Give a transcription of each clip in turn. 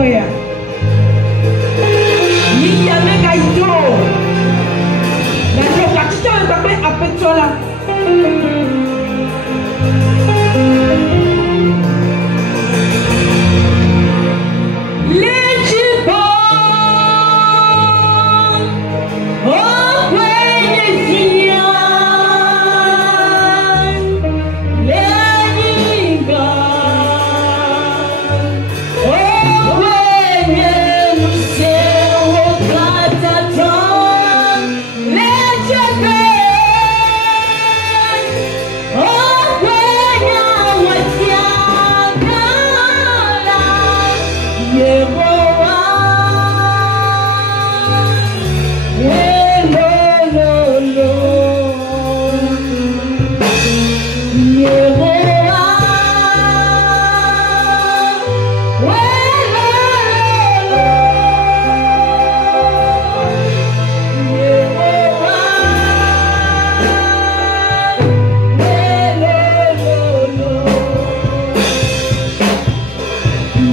Hallelujah. Yiyame kaito. Na nyoka chicho mpape apetola.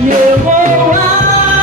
Yehovah.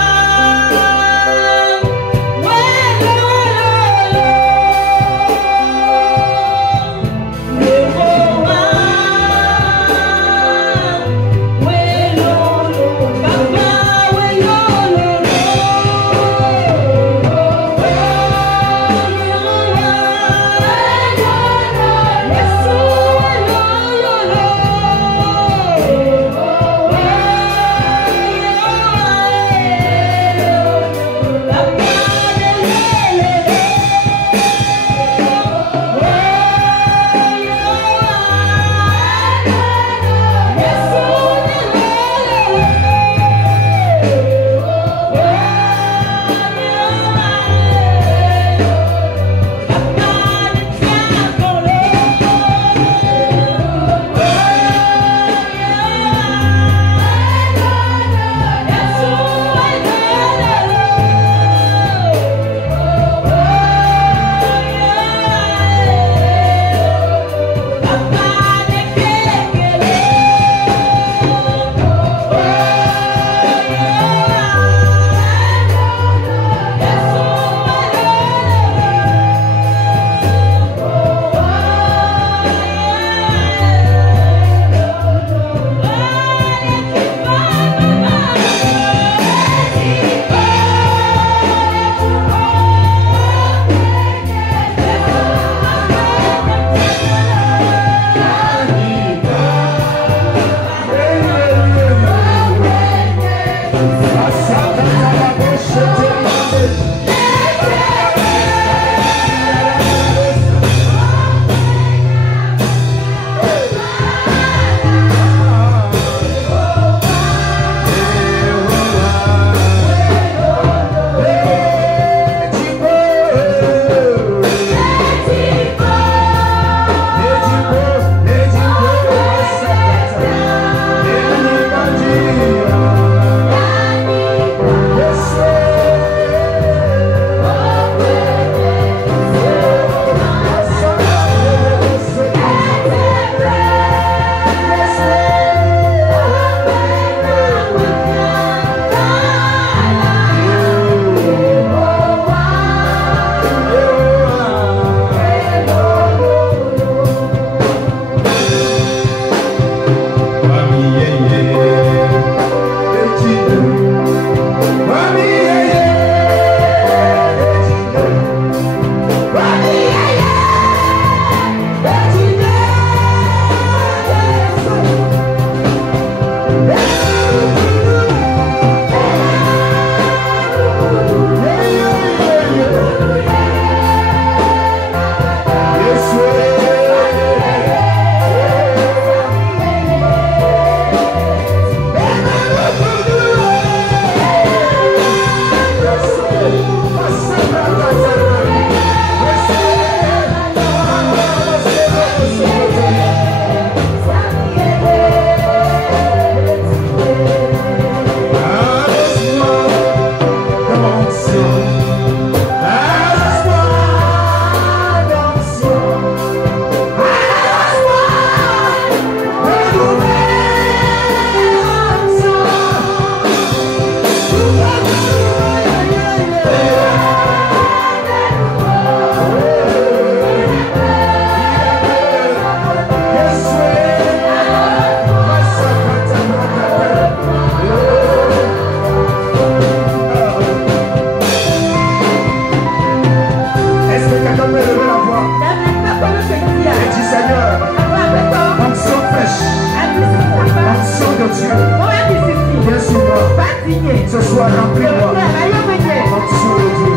Ce soir, remplis-moi. Onction de Dieu.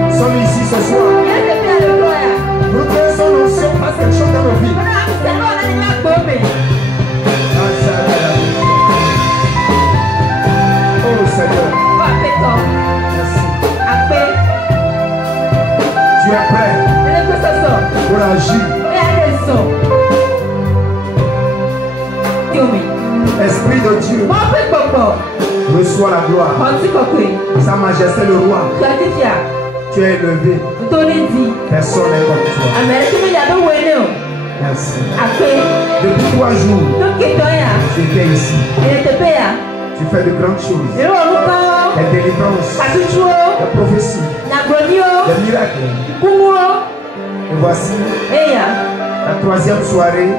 Nous sommes ici ce soir. Nous faisons l'onction parce quelque chose dans nos vies. Oh Seigneur. Merci. Tu es prêt pour agir. Esprit de Dieu, reçois la gloire. Sa majesté le roi. Tu es élevé. Personne n'est comme toi. Merci. Depuis 3 jours, tu étais ici. Tu fais de grandes choses. Des délivrances, des prophéties, des miracles. Et voici la 3e soirée,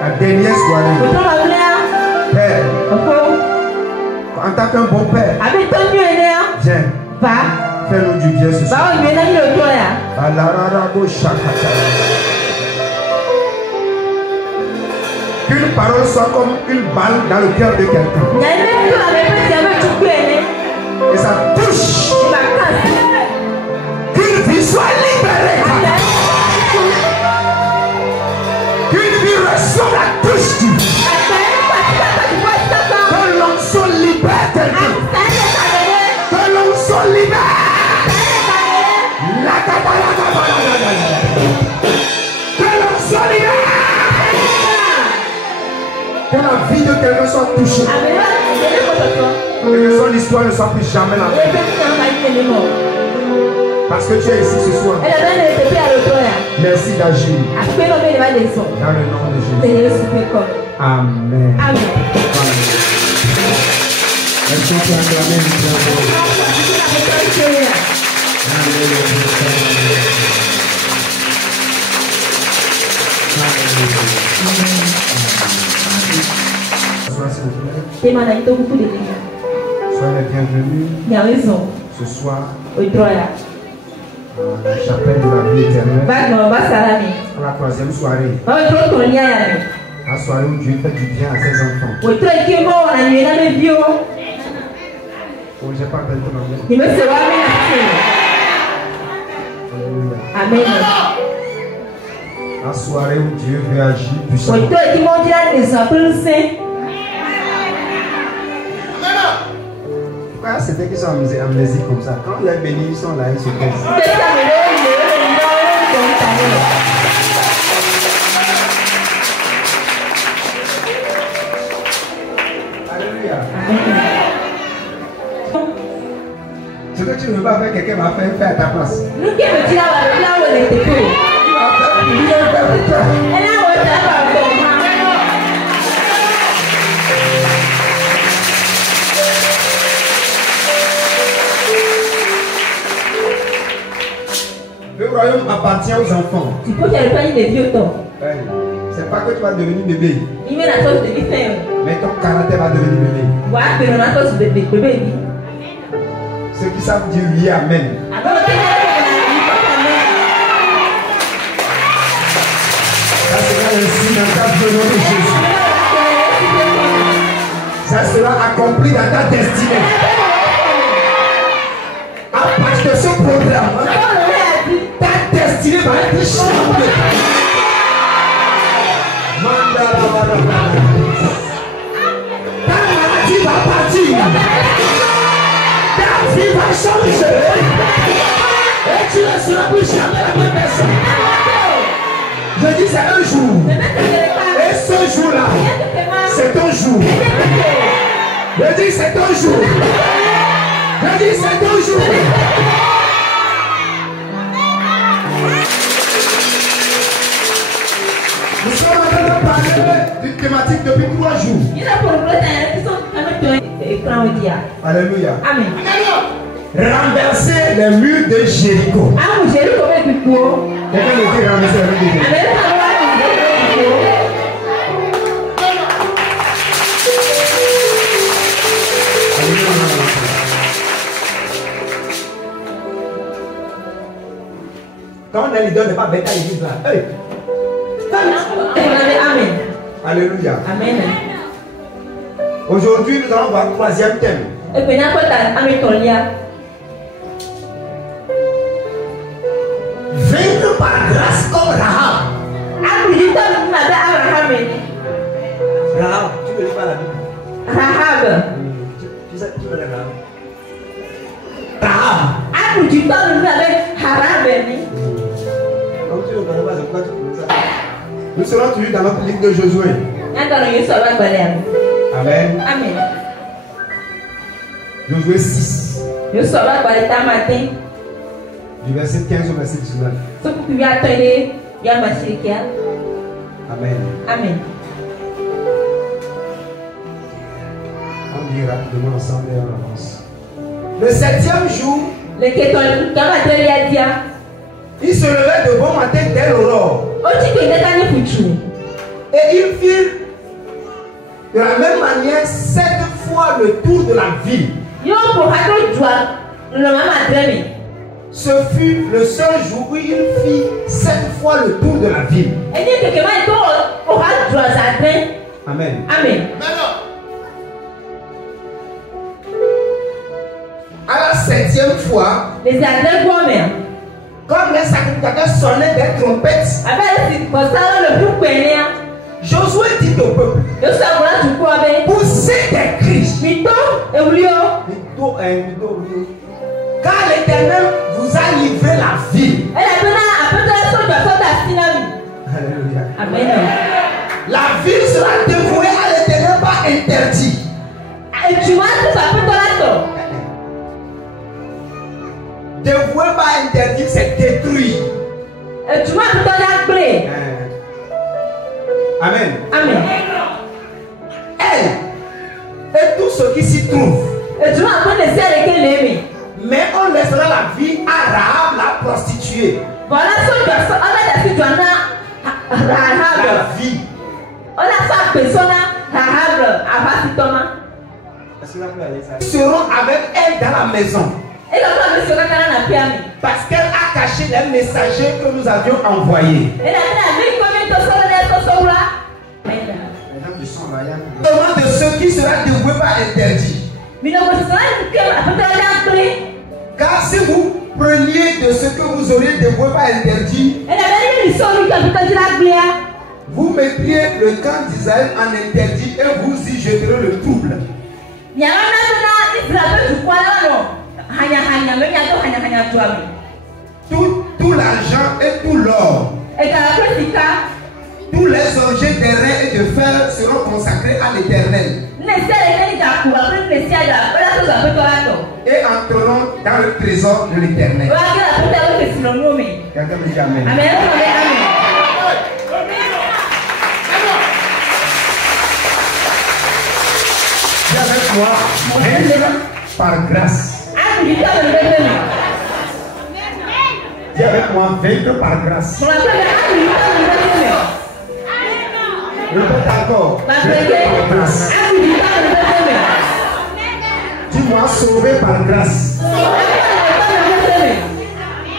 la dernière soirée. Père, en tant qu'un bon père, viens, fais-nous du bien ce soir. Qu'une parole soit comme une balle dans le cœur de quelqu'un. Et ça touche. Qu'une vie soit libérée. Qu'une vie reçoive la touche du. Que l'onction libère quelqu'un. Que l'onction libère. Que l'onction libère. Que la vie de quelqu'un soit touchée. Et que son histoire ne soit plus jamais la même. Parce que tu es ici ce soir. Merci d'agir. Dans le nom de Jésus. Amen. Amen. Est-ce qu'on peut acclamer le Seigneur? Soyez les bienvenus ce soir à la chapelle de la vie éternelle. À la 3e soirée. La soirée où Dieu fait du bien à ses enfants. Oh, j'ai pas entendu ton nom. Amen. La soirée où Dieu veut agir puissamment. C'était qu'ils sont amnésiques comme ça. Quand il est béni, ils sont là, ils se taisent. Alléluia. Ce que tu ne veux pas faire, quelqu'un va faire à ta place. Le royaume appartient aux enfants. C'est pas que tu vas devenir bébé. Mais ton caractère va devenir bébé. Ceux qui savent dire oui, amen. Ça sera le signe dans ta vie au nom de Jésus. Ça sera accompli dans ta destinée. À partir de ce programme, ta destinée va être changée. Ta maladie va partir. Ta vie va changer. Et tu ne seras plus jamais la même personne. Je dis c'est un jour. Et ce jour-là, c'est ton jour. Je dis c'est ton jour. Je dis c'est ton jour. Nous sommes en train de parler d'une thématique depuis 3 jours. Alléluia. Amen. Renverser les murs de Jéricho. Quelqu'un me dit renverser les murs de Jéricho. leader n'est pas bête à l'église là. Hey. Amen. Alléluia. Amen. Aujourd'hui, nous allons voir le troisième thème. Vaincre par grâce comme Rahab. Rahab, tu ne lis pas la Bible. Rahab. Tu sais, tu connais Rahab. Aku juga avec Rahab. Donc tu ne connais pas, c'est pourquoi tu connais ça. Nous serons toujours dans notre livre de Josué. Amen. Amen. Josué 6. Du verset 15 au verset 19. Amen. Amen. On lit rapidement ensemble et on avance. Le 7e jour, ils se levaient de bon matin dès l'aurore. Et ils firent de la même manière 7 fois le tour de la ville. Ce fut le seul jour où il fit 7 fois le tour de la ville. Amen. Amen. À la 7e fois, comme les sacrificateurs sonnaient des trompettes, Josué dit au peuple, poussez des cris, car l'Éternel vous a livré la ville. Alléluia. Amen. La ville sera dévouée à l'Éternel par interdit. Dévoué par interdit, c'est détruit. Amen. Amen. Elle et tout ce qui s'y trouve. Mais on laissera la vie à Rahab la prostituée. La vie. Ils seront avec elle dans la maison. Parce qu'elle a caché les messagers que nous avions envoyés. Seulement de ceux qui seront dévoués par interdit. Car si vous preniez de ce que vous auriez dévoué par interdit, vous mettriez le camp d'Israël en interdit et vous y jeterez le trouble. Tout l'argent et tout l'or, tous les objets d'airain et de fer seront consacrés à l'Éternel et entreront dans le trésor de l'Éternel. Quelqu'un me dit Amen. Amen. Dis avec moi, vaincre par grâce. Dis avec moi, vaincre par grâce. Répète encore. Vaincre par grâce. Dis-moi, sauver par grâce.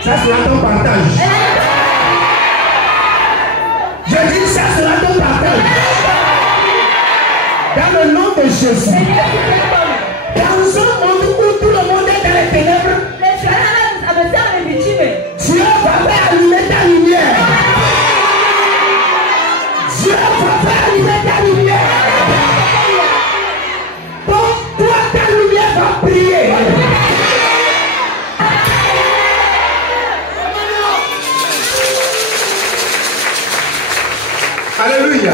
Ça sera ton partage. Je dis, ça sera ton partage. Dans le nom de Jésus. Dans un monde où tout le monde est dans les ténèbres, Dieu va faire allumer ta lumière. Dieu va faire allumer ta lumière. Donc toi, ta lumière va briller. Alléluia.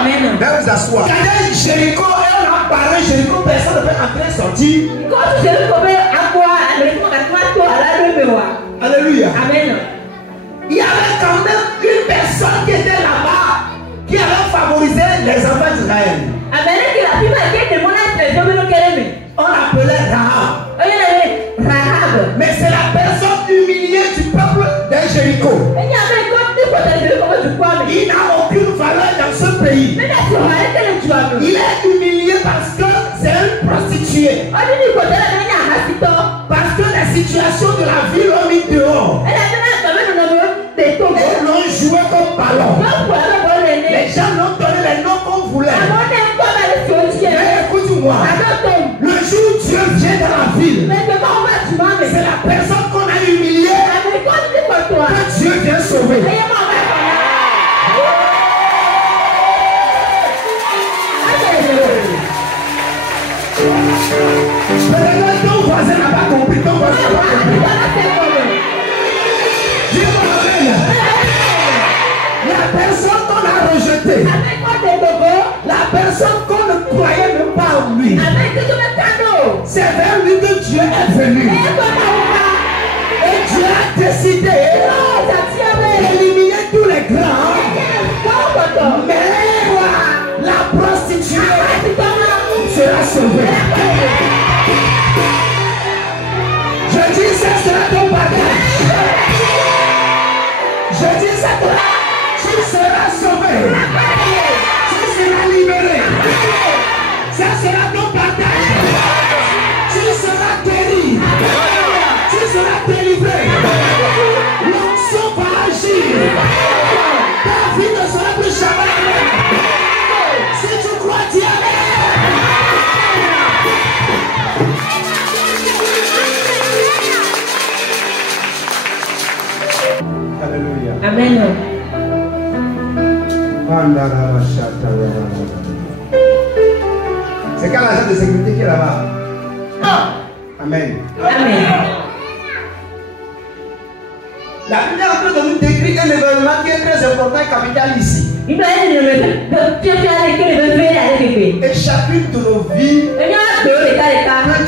Amen. Là vous asseoir. Regardez Jéricho, et on a parlé Jéricho, personne ne peut entrer et sortir. Alléluia. Amen. Il y avait quand même une personne qui était là-bas, qui avait favorisé les enfants d'Israël. On l'appelait Rahab. Mais c'est la personne humiliée du peuple de Jéricho. Il n'a aucune valeur dans ce pays. Il est humilié parce que c'est une prostituée. Parce que la situation de la ville l'ont mis dehors. voisin n'a pas compris, ton voisin n'a pas compris. Dis-moi amen. La personne qu'on a rejetée, la personne qu'on ne croyait même pas en lui, c'est vers lui que Dieu est venu. Et Dieu a décidé d'éliminer tous les grands. Mais la prostituée sera sauvée. Je dis ça sera ton bagage. Je dis ça tu seras sauvé. Tu seras libéré. Ça sera ton partage. Tu seras guéri. Tu seras délivré. L'onction va agir. Ta vie ne sera plus jamais la même. Si tu crois, dis amen. Alléluia. Amen. C'est quand l'agent de sécurité qui est là-bas. Amen. Amen. La Bible est en train de nous décrire un événement qui est très important et capital ici. Et chacune de nos vies que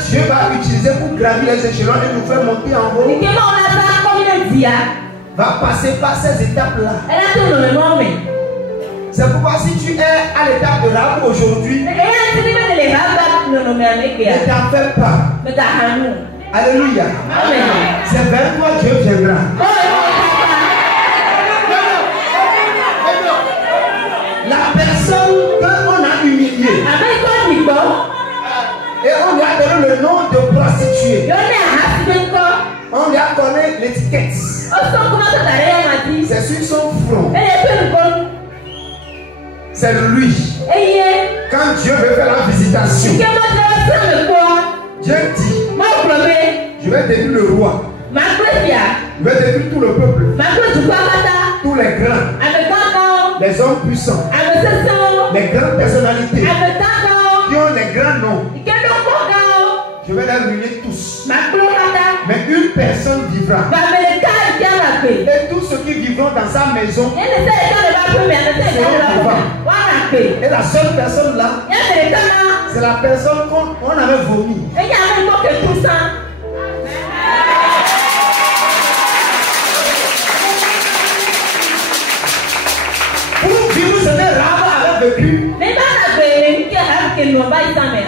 Dieu va utiliser pour gravir les échelons et nous faire monter en haut va passer par ces étapes-là. C'est pourquoi si tu es à l'étape de Rahab aujourd'hui, ne t'en fais pas. Alléluia. C'est vers toi Dieu viendra. La personne qu'on a humiliée et on lui a donné le nom de prostituée. On lui a donné l'étiquette. C'est sur son front. C'est lui. Quand Dieu veut faire la visitation, Dieu dit, je vais détruire le roi. Je vais détruire tout le peuple. Tous les grands. Les hommes puissants. Les grandes personnalités qui ont les grands noms. Je vais les ruiner tous. Mais une personne vivra. Et tous ceux qui vivront dans sa maison seront vivants. Et la seule personne là, c'est la personne qu'on avait vomi. Pour vivre ce que Rahab avait vécu,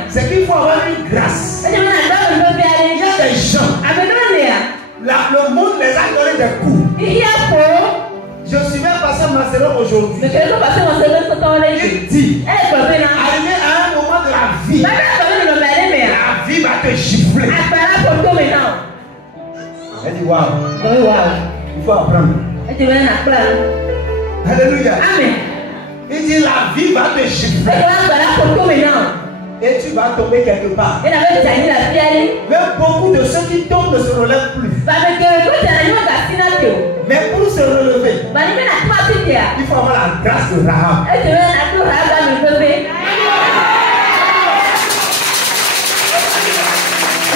c'est qu'il faut avoir une grâce. Il y a des gens, le monde les a donné des coups. Je suis même passé Marcelo aujourd'hui. Il dit, arrivé à un moment de la vie, la vie va te gifler. Elle dit waouh. Il faut apprendre. Alléluia. Amen. Il dit la vie va te gifler. Et tu vas tomber quelque part. Même beaucoup de ceux qui tombent ne se relèvent plus. Mais pour se relever, il faut avoir la grâce de Rahab.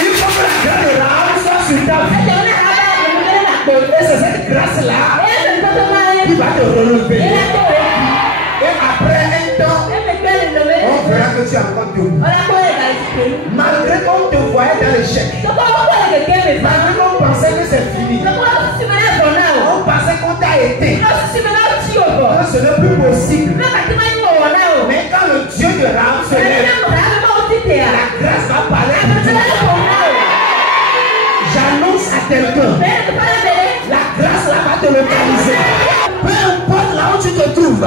Il faut que la grâce de Rahab soit sur ta vie. Et c'est cette grâce-là qui va te relever. Et après un temps, on verra que tu es encore debout. Malgré qu'on te voyait dans l'échec, malgré qu'on pensait que c'est fini, on pensait qu'on t'a été, que ce n'est plus possible. Mais quand le Dieu de Rahab se lève, la grâce va parler à Dieu. J'annonce à quelqu'un, la grâce là va te localiser. Peu importe là où tu te trouves,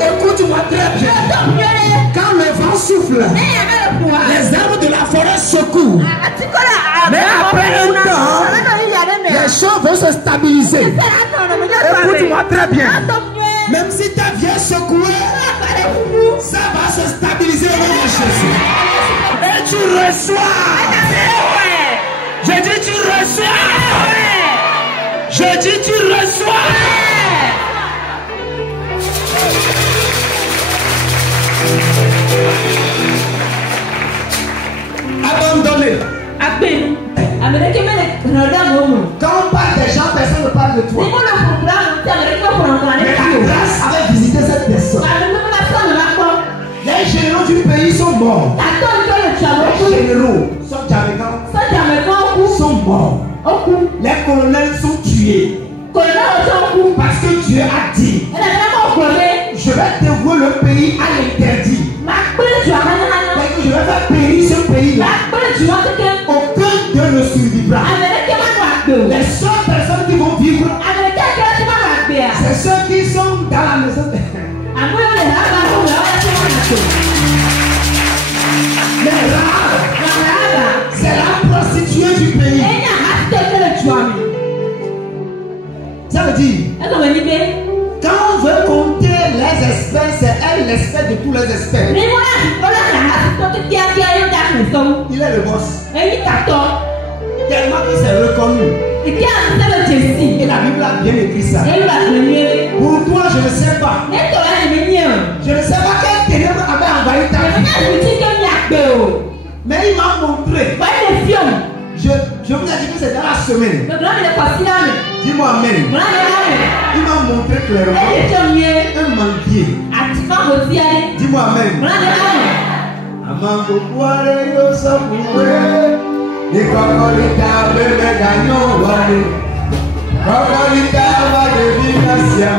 écoute-moi très bien. Quand le vent souffle, les arbres de la forêt secouent. Mais après un temps, les choses vont se stabiliser. Écoute-moi très bien. Même si ta vie est secouée, ça va se stabiliser au nom de Jésus. Et tu reçois. Je dis tu reçois. Je dis tu reçois. Abandonné. de toi. Mais la grâce avait visité cette personne. Les généraux du pays sont morts. Les généraux sont morts. Les colonels sont tués. Parce que Dieu a dit, je vais dévouer le pays à l'interdit. Je vais faire périr ce pays-là. Aucun d'eux ne survivra. Les seules personnes qui vont vivre, c'est ceux qui sont dans la maison. Mais Rahab, c'est la prostituée du pays. Ça veut dire, quand on veut compter les espèces, c'est elle l'espèce de tous les espèces. Il est le boss. Tellement qu'il s'est reconnu. Et la Bible a bien écrit ça. Pour toi, je ne sais pas. Je ne sais pas quel ténèbre avait envahi ta vie. Mais il m'a montré. Je vous ai dit que c'est dans la semaine. Dis-moi amen. Il m'a montré clairement un manquier. Dis-moi amen. Amango boire yo saboué. Ni kokolita bebe ganyo wale. Kokolita va devination.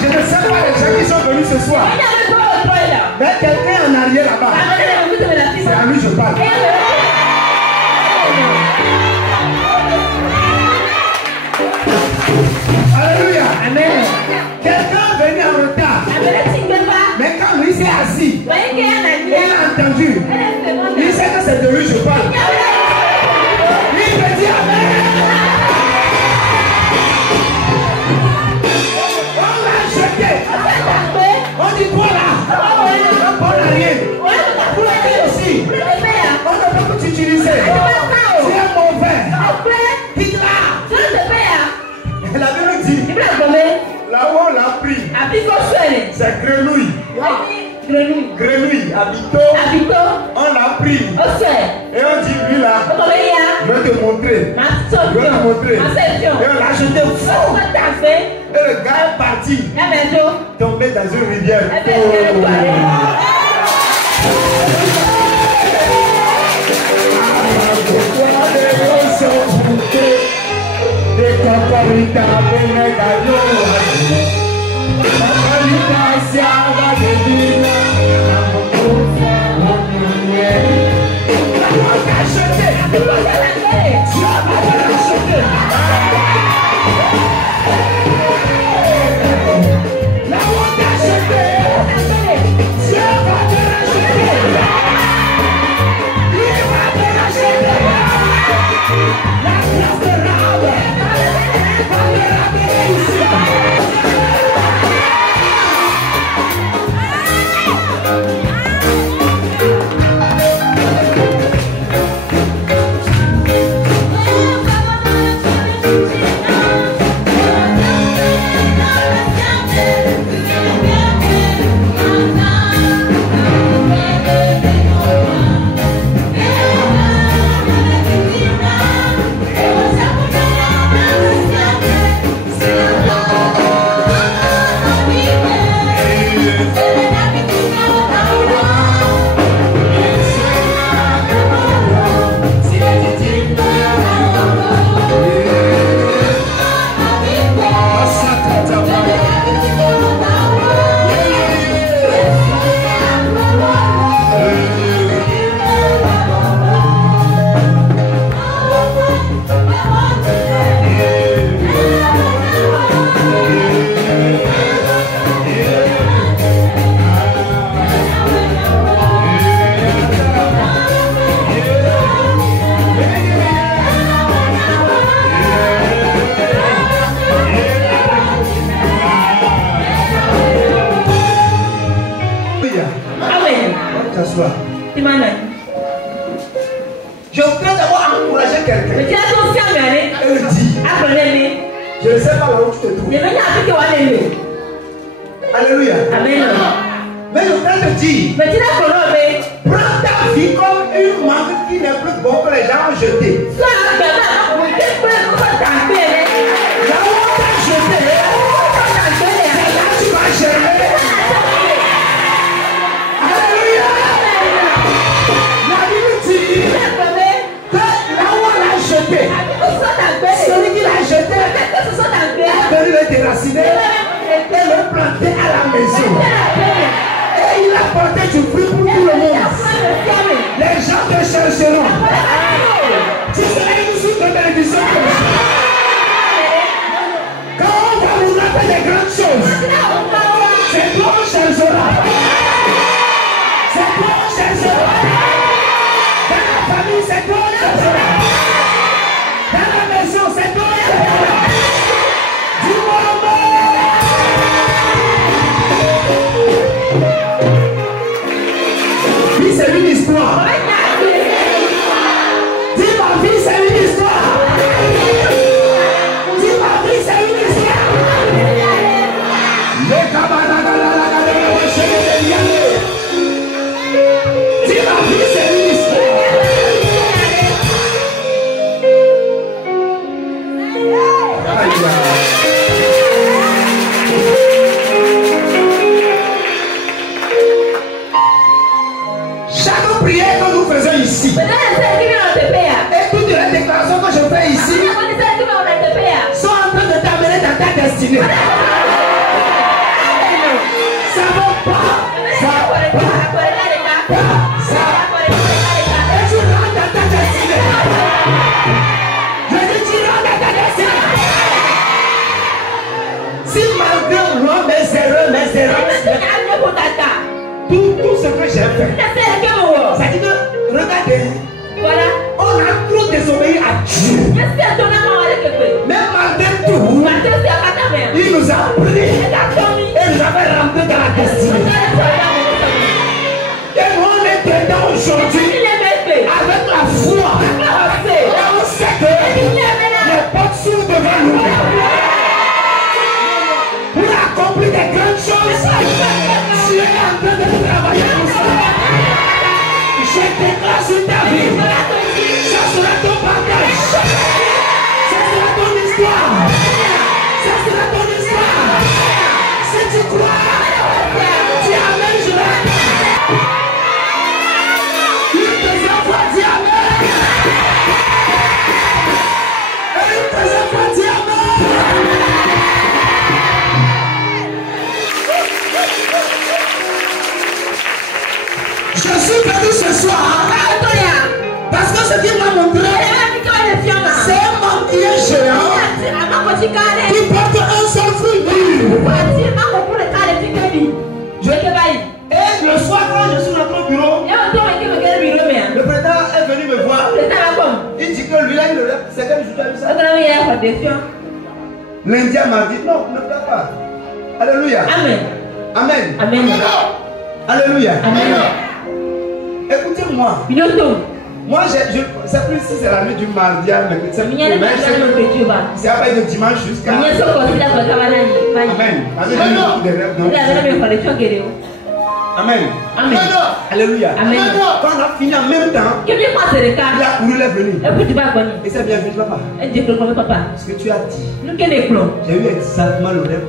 Je ne sais pas les gens qui sont venus ce soir. Mais quelqu'un en arrière là-bas. C'est à lui que je parle. Alléluia. Amen. Quelqu'un est venu en retard. Mais quand lui s'est assis, il a entendu. Il sait que c'est de lui que je parle. Il me dit Amen. On dit quoi là? On n'a rien. Pour la vie aussi. On ne peut pas t'utiliser. C'est un mauvais. Hitler. La Bible dit. Là-haut on l'a pris. C'est grenouille. Grenouille. Habito. On l'a pris. Et on dit lui là. Je vais te montrer. Je vais te montrer. Et on l'a jeté fou. Et le gars est parti. Tombé dans une rivière. quelqu'un et le dire. Je ne sais pas là où tu te trouves. Alléluia. Mais je voudrais te dire, prends ta vie comme une mangue qui n'est plus bon que les gens ont jeté. Là où on t'a jeté, c'est là que tu vas germer. Alléluia. La Bible dit que là où on l'a jeté, celui qui l'a jeté est venu le déraciner et le planter à la maison. Et il a porté du fruit pour tout le monde. Les gens te chercheront. Tu seras une source de bénédiction. Quand on va vous rappeler des grandes choses, c'est toi on cherchera. C'est toi on cherchera. Dans la famille, c'est toi on cherchera. Dans la maison, c'est toi on cherchera. Dis-moi amen. C'est une histoire. Dis ma vie, c'est une histoire. Dis ma vie, c'est une histoire. Dis ma vie, c'est une histoire. Chaque prière que nous faisons ici, et toutes les déclarations que je fais ici, sont en train de t'amener dans ta destinée. Ça va pas. Ça va pas. Et tu rentres dans ta destinée. Je dis tu rentres dans ta destinée. Si malgré moi, mes erreurs, tout ce que j'ai fait, ça dit que, regardez, on a trop désobéi à Dieu. Mais malgré tout, il nous a pris et nous avait rentré dans la destinée. Et on est dedans aujourd'hui avec la foi. Et on sait que les portes sont devant nous. Pour accomplir des grandes choses, Dieu est en train de travailler pour ça. Je déclare sur ta vie. Ça sera ton partage. Ça sera ton histoire. Ça sera ton histoire. Si tu crois, dis amen, je l'aime. Une deuxième fois, dis amen. Et une deuxième fois, dis amen. Je suis venu ce soir parce que ce qu'il m'a montré, c'est un manguier géant qui porte un seul fruit mûr. Et le soir, quand je suis rentré au bureau, le président est venu me voir. Il dit que lui, là, il le rêve. C'est quel jour tu as vu ça? L'Indien m'a dit non, ne pleure pas. Alléluia. Amen. Amen. Amen. Alléluia. Amen. Écoutez-moi. Moi, je sais plus si c'est la nuit du mardi, mais c'est à partir de dimanche jusqu'à. Amen. Amen. Amen. Alléluia. Amen. Quand on a fini en même temps, il a couru les venus. Et c'est bien vu, papa. Ce que tu as dit, j'ai eu exactement le rêve.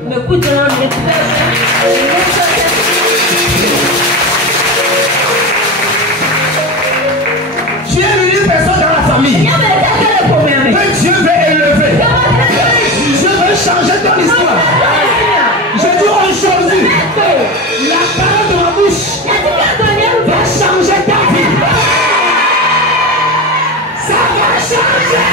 Tu es une personne dans la famille que Dieu veut élever. Dieu veut changer ton histoire. Je dis aujourd'hui, la parole de ma bouche va changer ta vie. Ça va changer.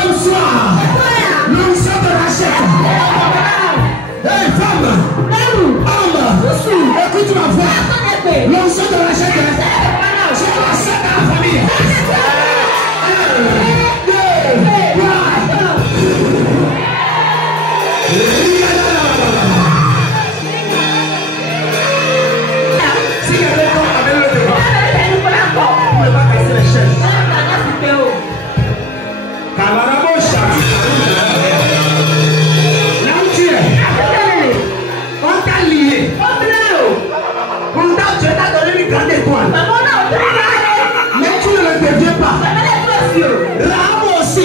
Ce soir, l'onction de rachat. Hey, femme, homme, écoute ma voix. L'onction de rachat, c'est la scène à la famille. Si quelqu'un avait le devant, on ne va pas casser les chaises. Calarabosha. Là où tu es, on t'a lié. Pourtant, Dieu t'a donné une grande étoile. Mais tu ne le deviens pas. Rahab aussi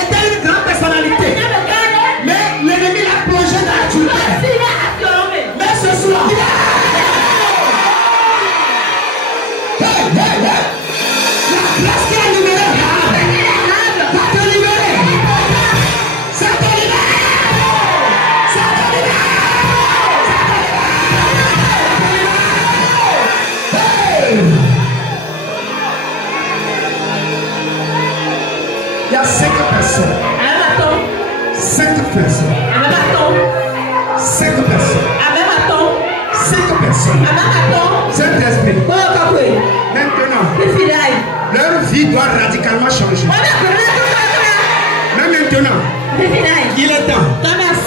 était une grande personnalité. Mais l'ennemi l'a plongé dans la tuile. Mais ce soir, hey, hey, hey. La grâce qui a libéré Rahab va te libérer. Ça te libère. Ça te libère. Hey. Il y a 5 personnes. 5 personnes. 5 personnes. 5 personnes. Saint-Esprit. Maintenant, leur vie doit radicalement changer. Mais maintenant, il est temps.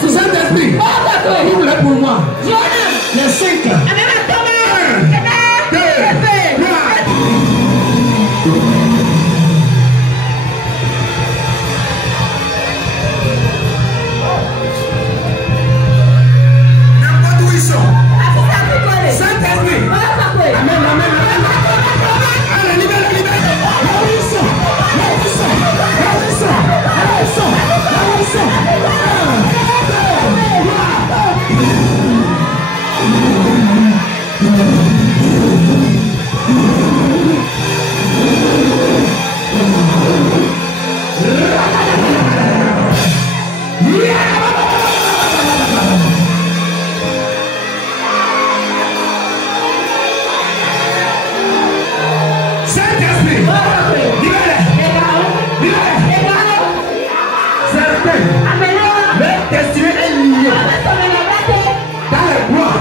Saint-Esprit, ouvre-le pour moi. Les 5. 1, 2, 3. N'importe où ils sont. Saint-Esprit. Amen, amen, amen. Allez, libère, libère. Là où ils sont. Là où ils sont. Là où ils sont. Là où ils sont. Là où ils sont. 1, 2, 3. Saint-Esprit. Libère. Libère. Certains. Leur destinée est liée dans les bois,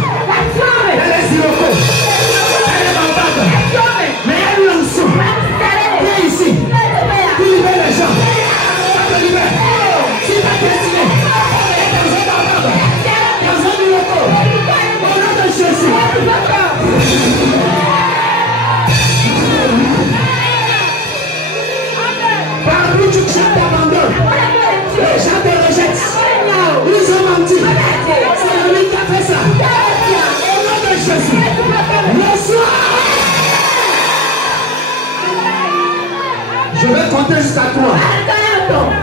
dans les irocos, dans les bambades. Mais il y a une onction qui est ici, qui libère les gens. Ça te libère. Si ta destinée est dans un bambade, dans un iroco, au nom de Jésus. Partout tu t'abandonnes. Les gens te rejettent. Ils ont menti. C'est lui qui a fait ça. Au nom de Jésus. Le soir. Je vais compter jusqu'à 3.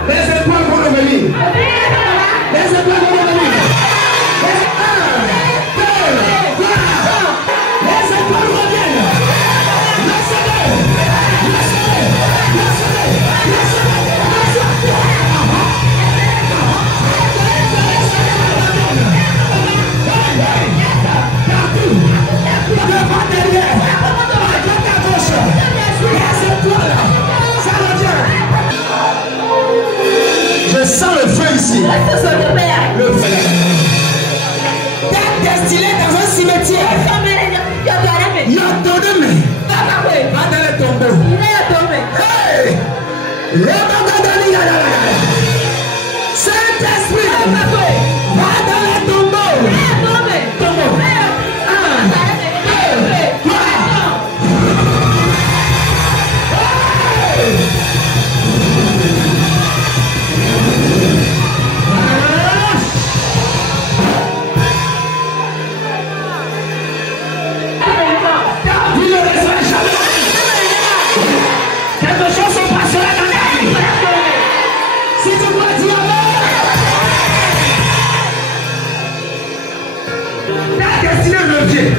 Les étoiles vont revenir. Les étoiles vont revenir. 1, 2, 3. Les étoiles reviennent. Laissez-les. Laissez-les. Laissez-les. Laissez-les. Devant, derrière, à droite, à gauche, les étoiles, ça revient. Je sens le feu ici. Le feu. T'es destiné dans un cimetière. Yotodeme. Va dans les tombeaux. Hey! Saint-Esprit. Va dans les tombeaux. Tombeaux. 1, 2, 3. Quelque chose se passera dans la vie. Si tu dois dire ta destinée revient.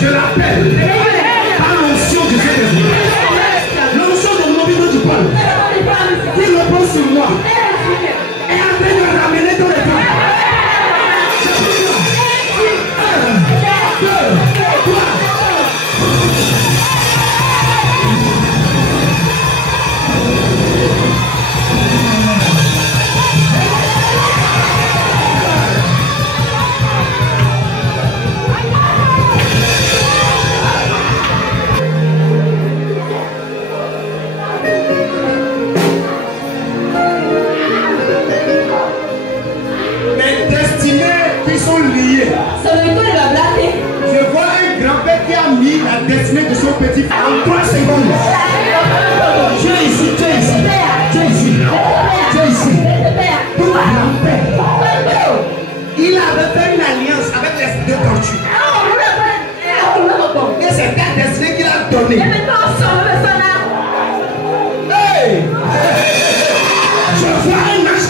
Je l'appelle par l'onction du Saint-Esprit. L'onction de mon vie dont tu parles, qui repose sur moi, est en train de ramener dans les temps. 1, 2, 3. petit en 3 secondes. Tu es ici, tu es ici. Tu es ici. Tu es ici. Tout grand-père. Il avait fait une alliance avec l'esprit de tortue. Et c'est ta destinée qu'il a donné. Hey! Je vois un match.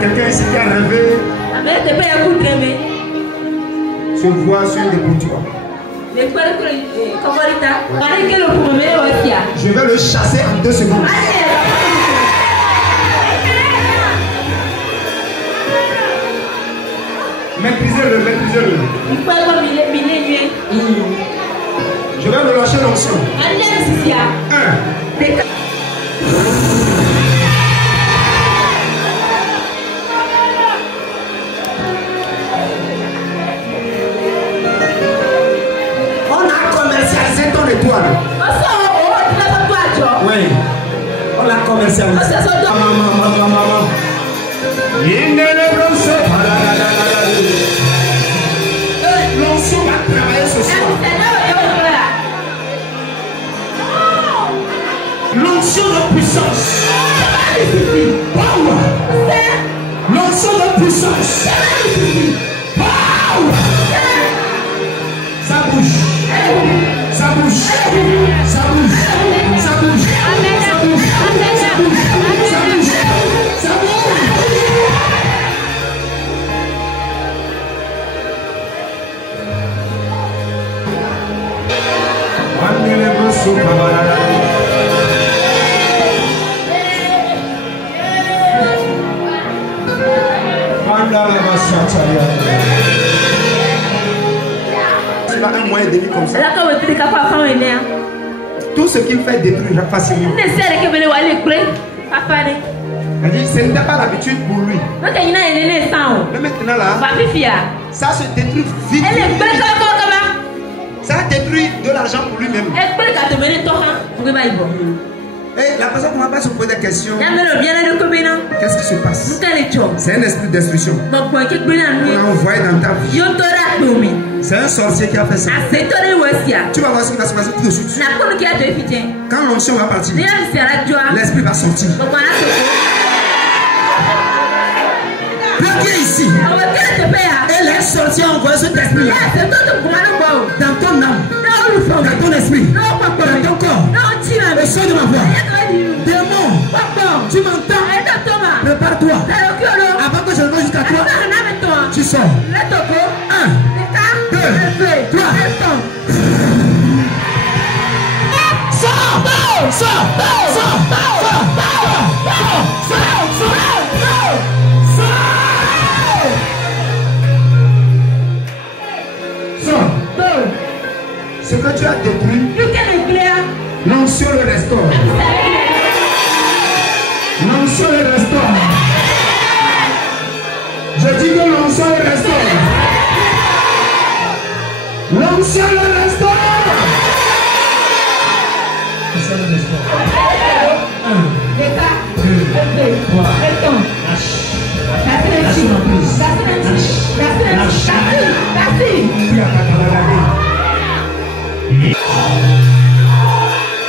Quelqu'un ici qui a rêvé. Je vois sur une découture. Je vais le chasser en 2 secondes. Maîtrisez-le, maîtrisez-le. Je vais me lâcher l'onction. 1. Étoile. Oui, on l'a commercialisé. Maman. L'onction va travailler ce soir. L'onction de puissance. Power. L'onction de puissance. Power. Ça bouge. Ça bouge, ça bouge, ça bouge, ça bouge, ça bouge, ça bouge, ça bouge, ça bouge. Un mois et demi comme ça. Tout ce qu'il fait détruire facilement. Ce n'était pas l'habitude pour lui. Mais maintenant là, ça se détruit vite. Ça détruit de l'argent pour lui-même. Et la personne ne va pas se poser des questions. Qu'est-ce qui se passe? C'est un esprit de destruction. On a envoyé dans ta vie. C'est un sorcier qui a fait ça. Tu vas voir ce qui va se passer tout de suite. Quand l'onction va partir, l'esprit va sortir. Dieu qui est ici. Et les sorciers ont envoyé cet esprit dans ton âme, dans ton esprit, dans ton corps. Le son de ma voix. Démon, tu m'entends? Prépare-toi. Avant que je ne vais jusqu'à toi, tu sors. 1, 2, 3. Sors! Sors! Sors! Ce que tu as détruit, l'onction le restaure. L'onction le restaure. Je dis que l'onction le restaure. L'onction le restaure. L'onction le restaure. 1, 2, 3. Lâche. Lâche ma prise. Lâche.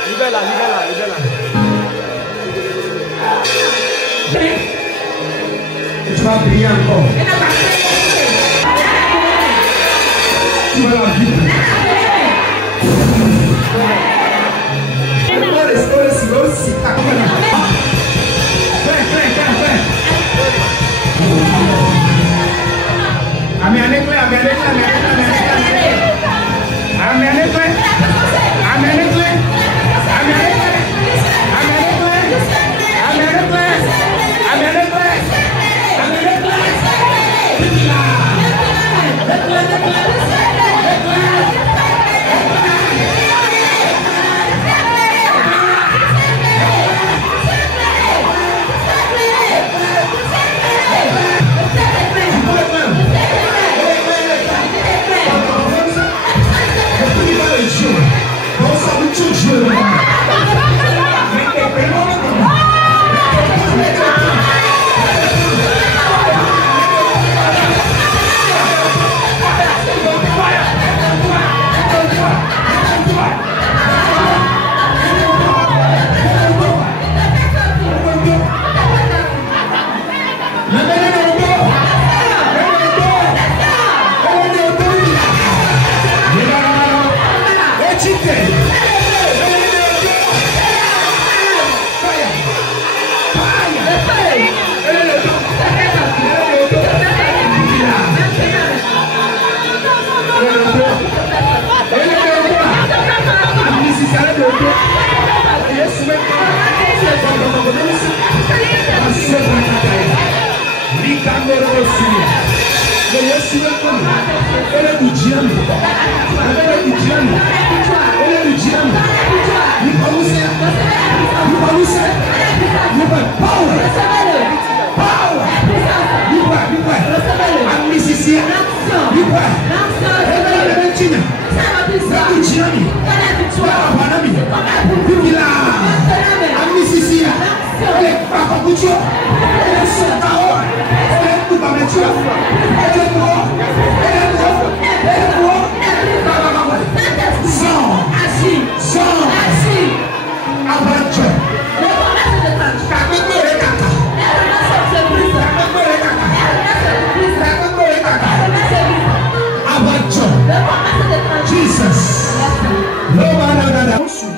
Libère-la. Tu vas briller encore. Tu vas la vivre.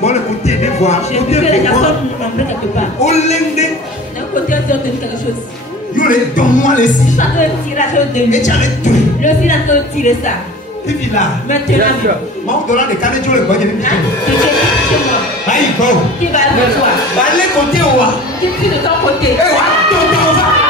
Bon, le côté des voix. J'ai vu que les garçons m'ont quelque part. Au lundi, D'un côté, on s'est obtenu quelque chose. donne-moi les six. Ça doit tirer la chose de lui. Et tu arrêtes tout. Le fil a train de tirer ça. Et puis là, Maintenant, moi, on donne des canets, tu le vois, il y a des là, tu es chez moi. Aïe, go. Qui va avec toi? Va aller côté ou va? Qui tire de ton côté? Eh, ouais, on va.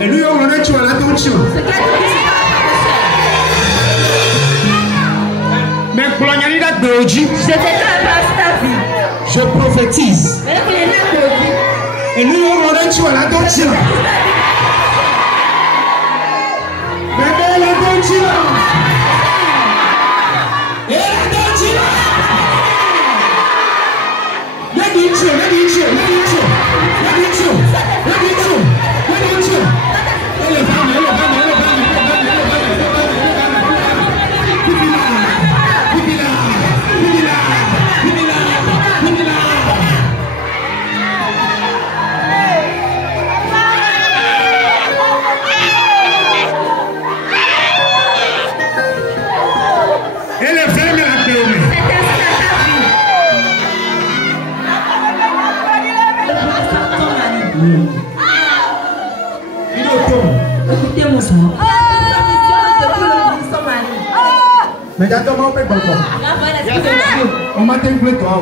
Et lui, on a tué la donne. Mais je prophétise. Et nous, on a tué la donne. Mais la donne. Mais j'attends mon père. On m'a déclaré toi.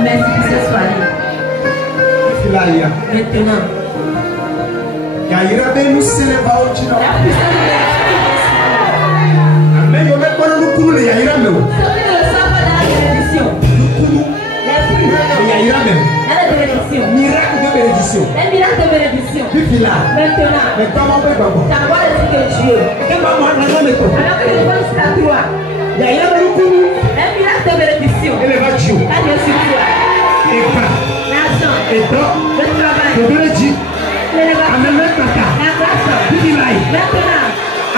Merci pour cette soirée. Maintenant, la puissance de miracle de bénédiction. Maintenant, ta voix est que Dieu. Alors que les gens sont à toi. Un miracle de bénédiction. Quand Dieu sur toi. L'argent, le travail, l'élevation, la grâce.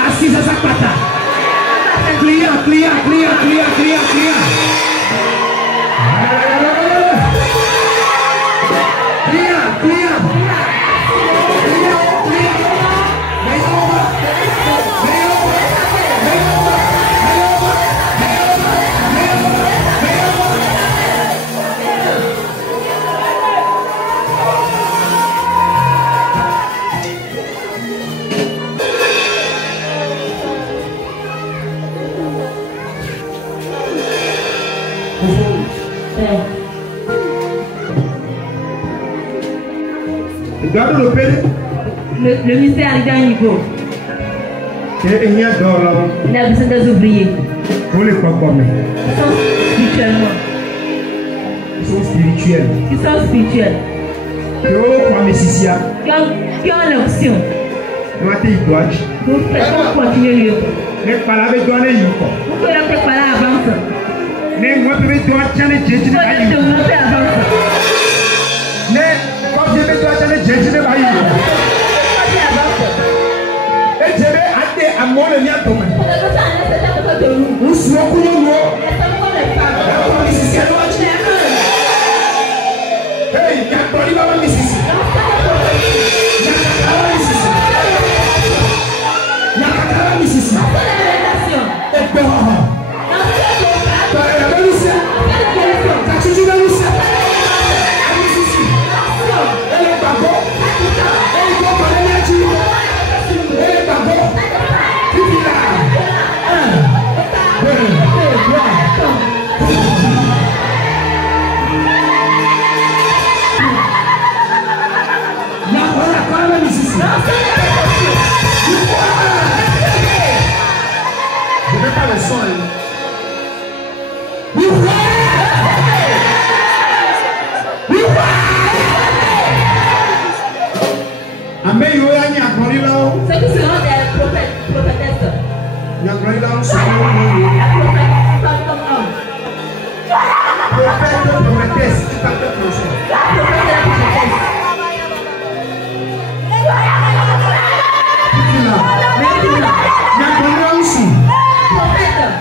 Assis à sa pata. Client. Le ministère arrive à un niveau. Il a besoin des ouvriers. Ils sont spirituels. Qui ont l'option. Vous faites continuer le vous pouvez la préparer avant ça. Vous pouvez monter avant ça. Yeah.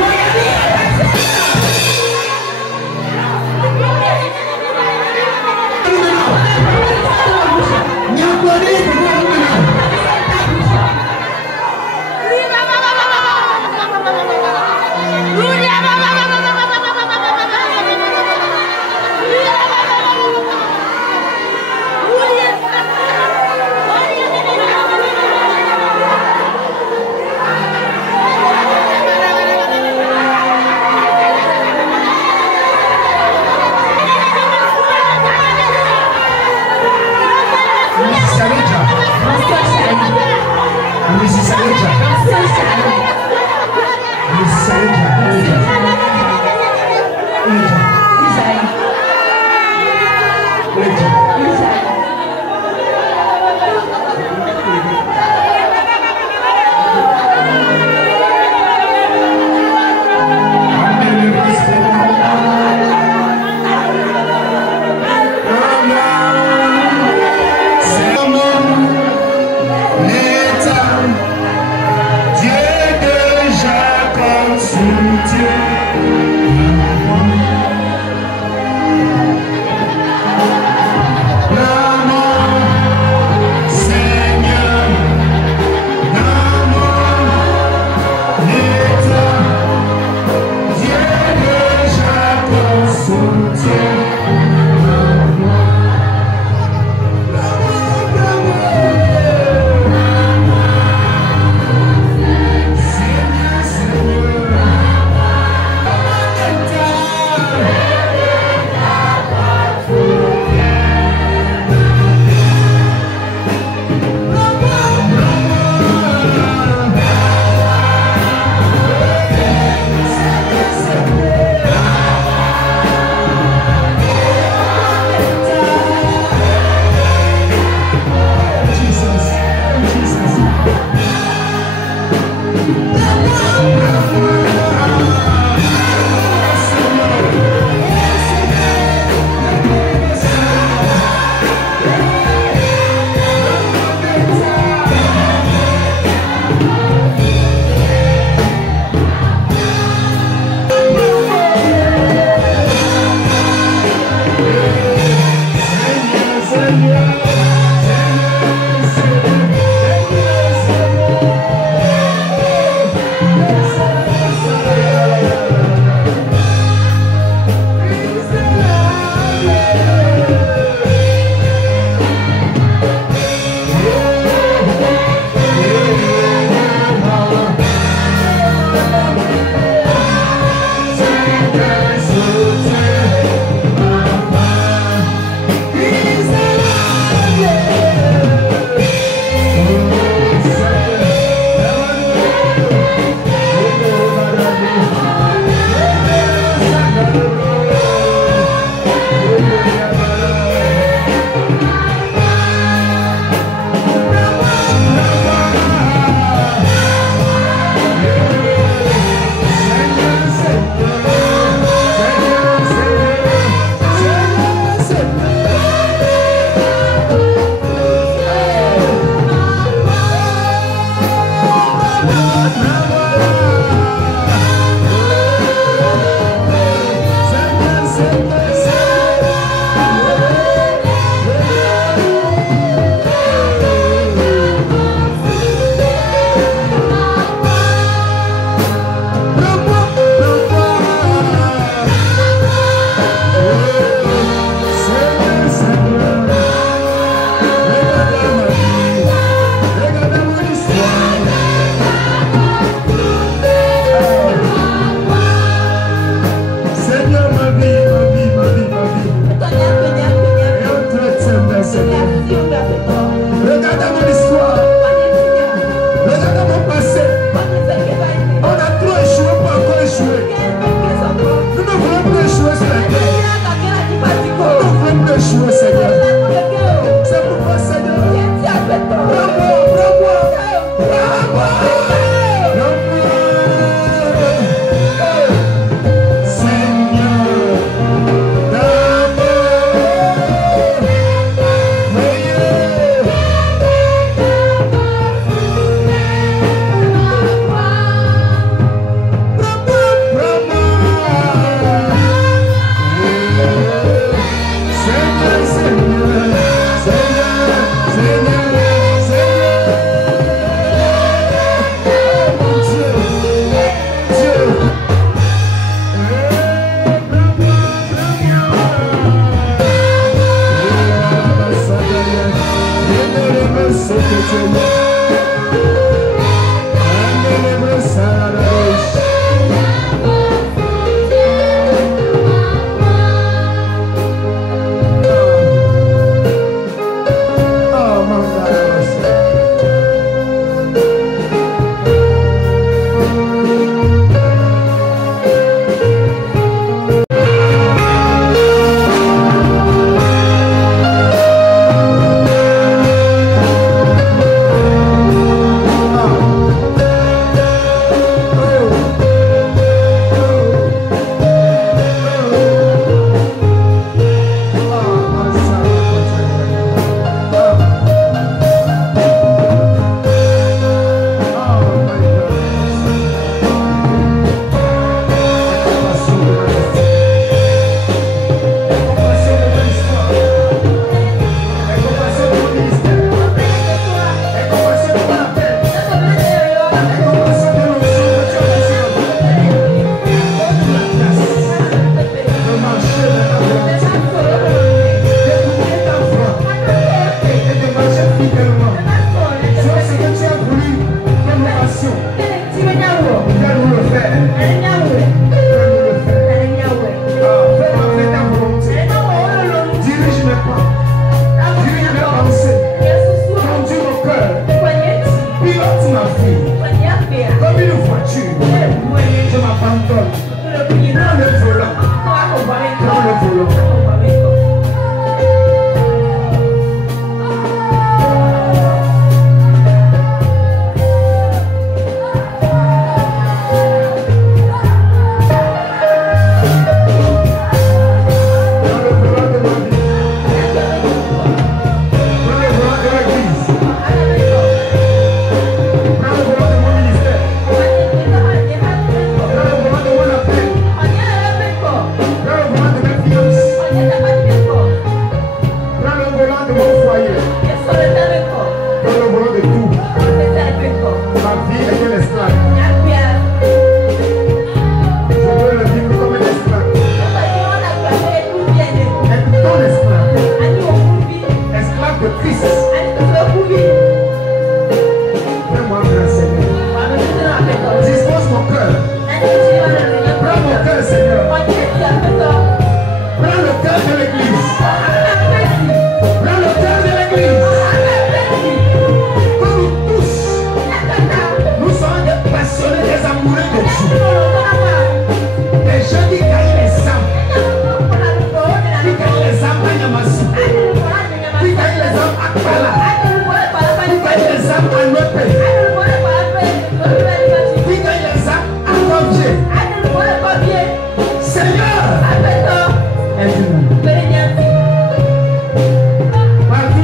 Boyani!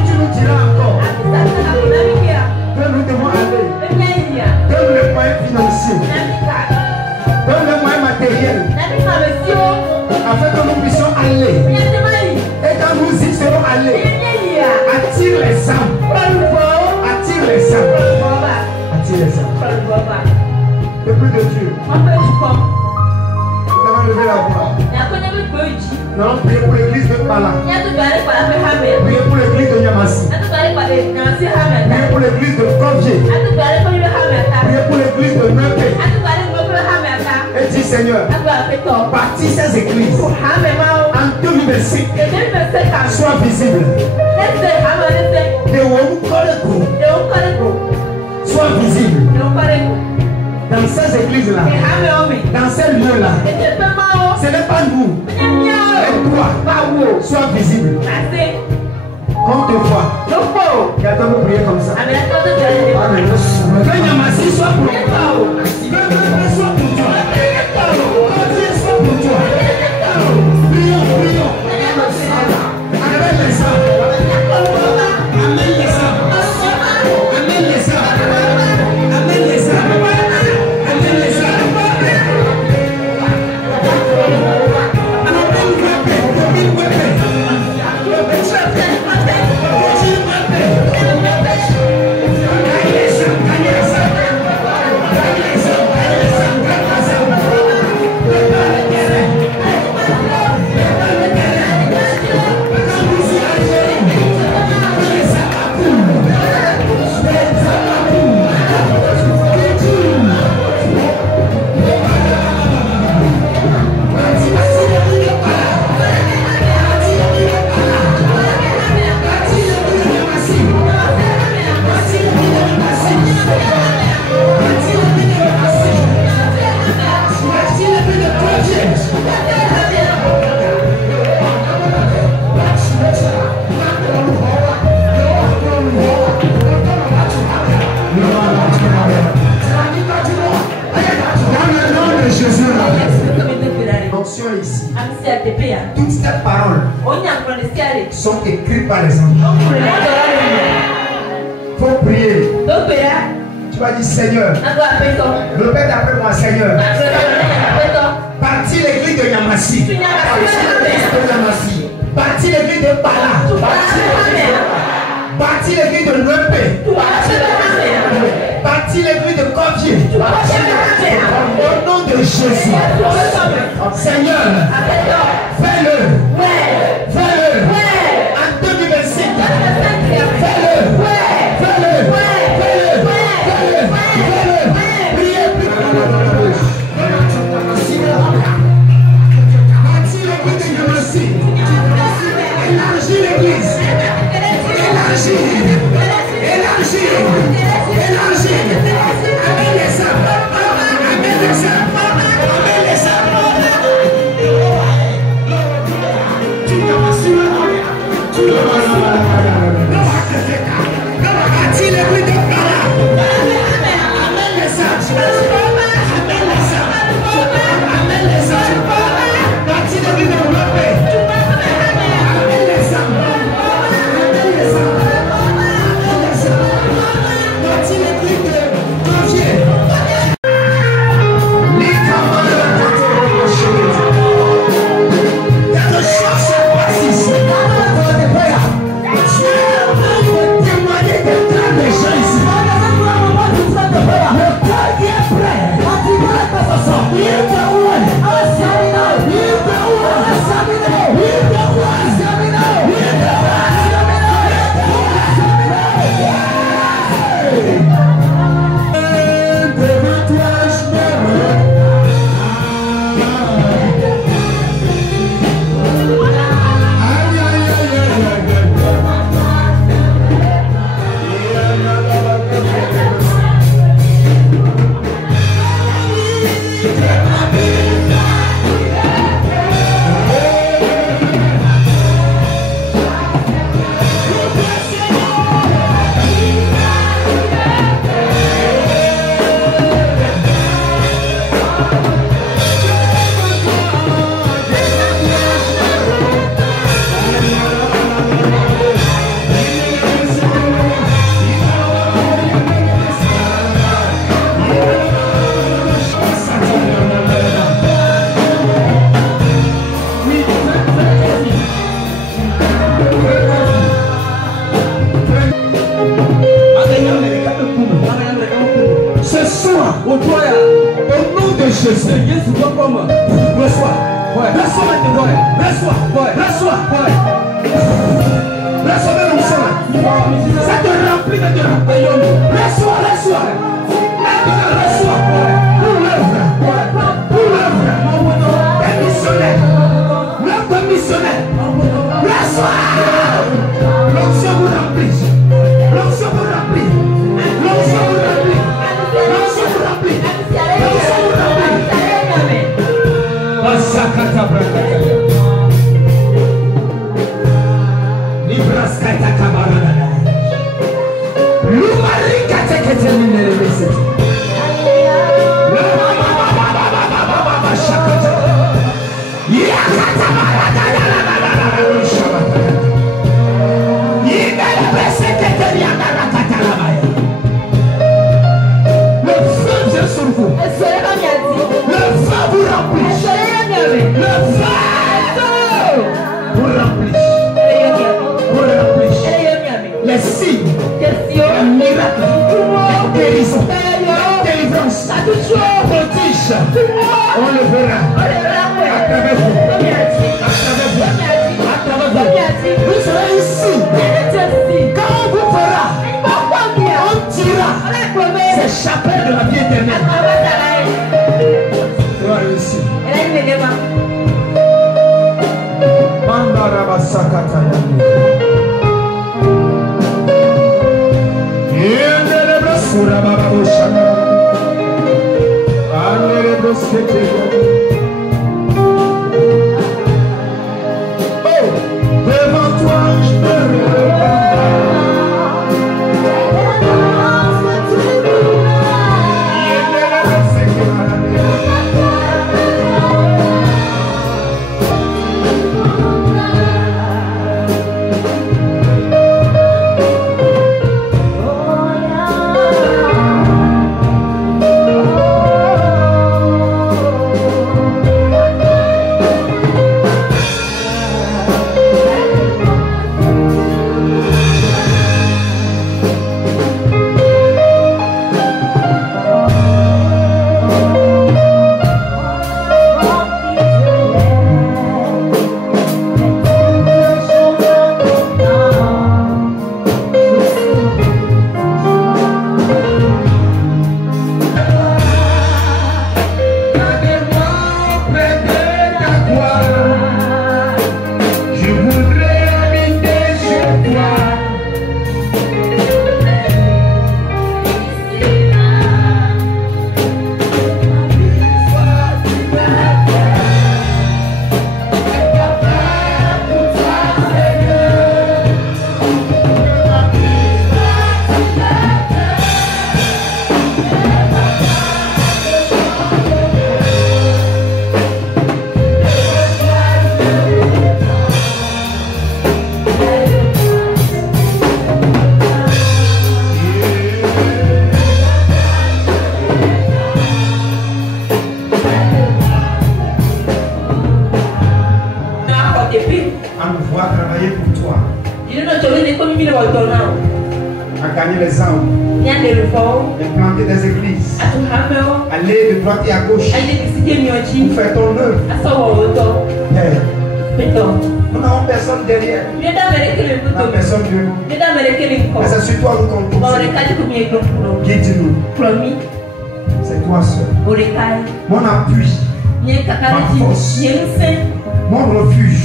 Tu nous diras encore que nous devons aller. Donne les moyens financiers. Donne les moyens matériels. Afin que nous puissions aller. Et quand nous y serons allés, attire les âmes. Attire les âmes. Attire les âmes. Le plus de Dieu. Nous allons lever la voix. Nous allons prier pour l'église de Pala. Prier pour l'église de Yamassi. Prier pour l'église de Kovje. Prier pour l'église de Mepe. Et dis Seigneur, bâtis ces églises en 2025 soient visibles. De Womukoleko soient visibles. Dans ces églises-là, dans ces lieux-là, ce n'est pas nous, mais toi, sois visible. Comme deux fois, quelqu'un peut prier comme ça. Que Yamassi soit pour toi. Soit pour toi. Soit pour toi. Prions, prions. Amène les âmes. Amène les âmes. Amène les âmes. Amène les âmes. Amène les âmes. Ici. Toutes ces paroles sont écrites par les enfants. Il faut prier. Tu vas dire Seigneur. Répète après moi, Seigneur. Bâtis l'église de Yamassi. Bâtis l'église de Pala. Bâtis l'église de Lepé. Bâtis l'église de Kovje. Au nom de Jésus. Seigneur, fais-le. Fais-le. En 2025. Fais-le. Fais-le. Fais-le. Priez plus. Bâtis l'église de Yamassi. Élargis l'église. Élargis. Élargis. Élargis. Amène les âmes. Amène les âmes. Amène les âmes. Bâtis l'église de On le verra. À travers vous. À travers vous. À travers vous. Vous serez ici. Quand on vous fera, on tirera ces chapelles de la vie éternelle. Tu vas réussir. Mandara Basakata Yami. Yendele Brasura Baba Oshana. Andele Broskete. Oh, devant toi, je me relève. À gagner les âmes, implanter des églises, aller de droite et à gauche pour faire ton œuvre. Père, nous n'avons personne derrière, nous n'avons personne devant, mais c'est sur toi que nous comptons. Guide-nous, c'est toi seul, mon appui, ma force, mon refuge,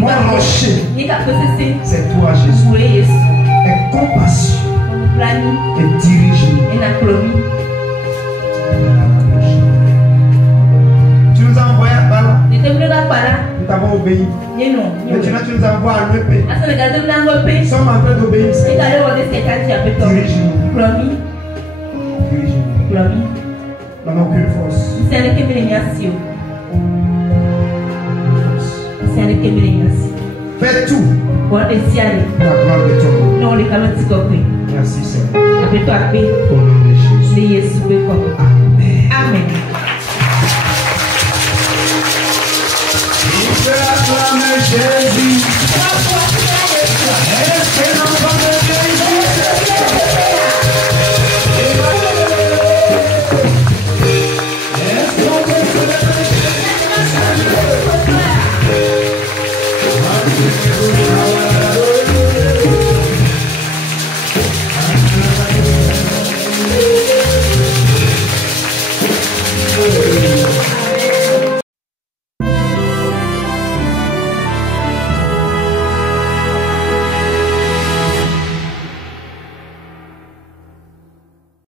mon rocher, c'est toi Jésus. Et compassion et dirige-nous. Tu nous as envoyé à Bala. Nous t'avons obéi. Maintenant tu nous envoies à l'EP. Nous sommes en train d'obéir. Dirige-nous. Dirige-nous. Dans nos aucune force. Fais tout pour la gloire de ton nom. Merci Seigneur. Au nom de Jésus. Amen. Amen. Il peut acclamer Jésus. Est-ce que l'enfant de Jésus?